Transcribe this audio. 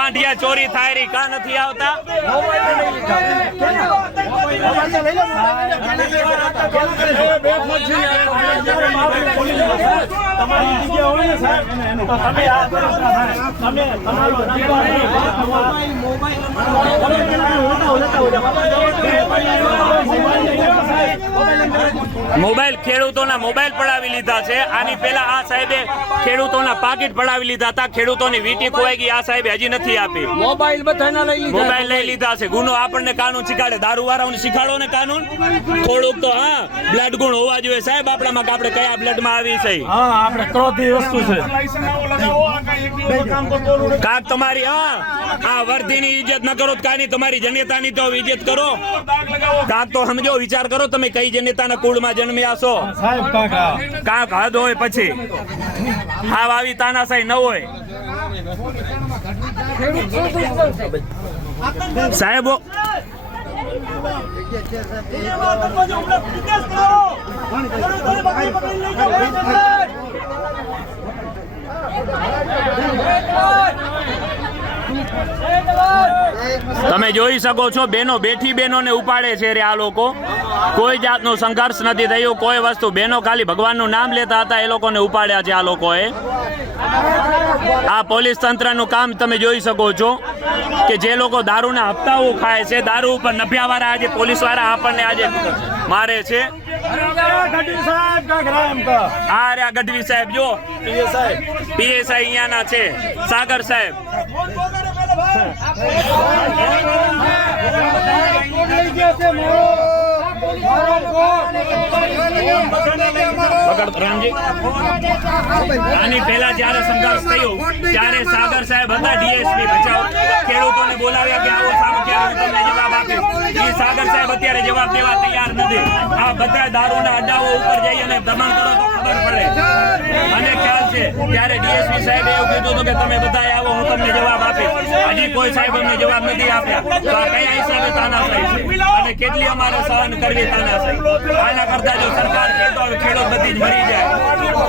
વાંઢિયા ચોરી થાય રહી કા નથી આવતા? મોબાઈલ ખેડૂતોના મોબાઈલ પડાવી લીધા છે. આની પહેલા આ સાહેબે ખેડૂતોના પાકીટ પડાવી લીધા હતા. ખેડૂતોની વીટી ખોવાઈ ગઈ. આ સાહેબે હજી નથી આપી. મોબાઈલ બધાના લઈ લીધા. મોબાઈલ લઈ લીધા છે. ગુનો આપણને કાનૂન શીખાડે. દારૂ વાળાઓને શીખાડો ને કાનૂન થોડુંક તો. હા, બ્લડ ગુણ હોવા જોઈએ સાહેબ આપણામાં કે આપણે કયા બ્લડ માં આવી છે. હા, આપણે ક્રોધી વસ્તુ છે. કાક તમારી આ વર્ધીની ઇજ્જત ન કરો કાની તમારી જનેતાની તો ઇજ્જત કરો. કાક તો સમજો, વિચાર કરો તમે કઈ જનેતાના કુળમાં જન્મ્યા છો. સાહેબ કાક હદ હોય પછી હાવ આવી તાનાશાહી ન હોય સાહેબો. તમે જોઈ શકો છો બેનો બેઠી બહેનોને ઉપાડે છે રે આ લોકો. કોઈ જાતનો સંઘર્ષ નથી થયો, કોઈ વસ્તુ. બહેનો ખાલી ભગવાનનું નામ લેતા હતા, એ લોકોને ઉપાડ્યા છે આ લોકોએ. આ પોલીસ તંત્રનું કામ તમે જોઈ શકો છો કે જે લોકો દારૂના હપ્તાઓ ખાય છે, દારૂ ઉપર નભિયાવાળા આજે પોલીસ વાળા આપણને આજે મારે છે. આ રે ગઢવી સાહેબ જો પીએસઆઈ અહીંયાના છે, સાગર સાહેબ. આની પહેલા જયારે સંઘર્ષ થયો ત્યારે સાગર સાહેબ હતા ડીએસપી બચાવ. ખેડૂતોને બોલાવ્યા કે આવો સામે ક્યારે તમને જવાબ આપીશ. એ સાગર સાહેબ અત્યારે જવાબ દેવા તૈયાર નથી. આ બધા દારૂના અડ્ડાઓ ઉપર જઈ અને દમન કરો તો ખબર પડે. મને ખ્યાલ છે ત્યારે ડીએસપી સાહેબ એવું કીધું હતું કે તમે બધા આવો, હું તમને જવાબ આપીશ. હજી કોઈ સાહેબ અમને જવાબ નથી આપ્યા. તો આ કયા હિસાબે તાનાશાહી છે અને કેટલી અમારે સહન કરવી તાનાશાહી? આના કરતા જો સરકાર કહેતો ખેડૂત બધી જ મરી જાય.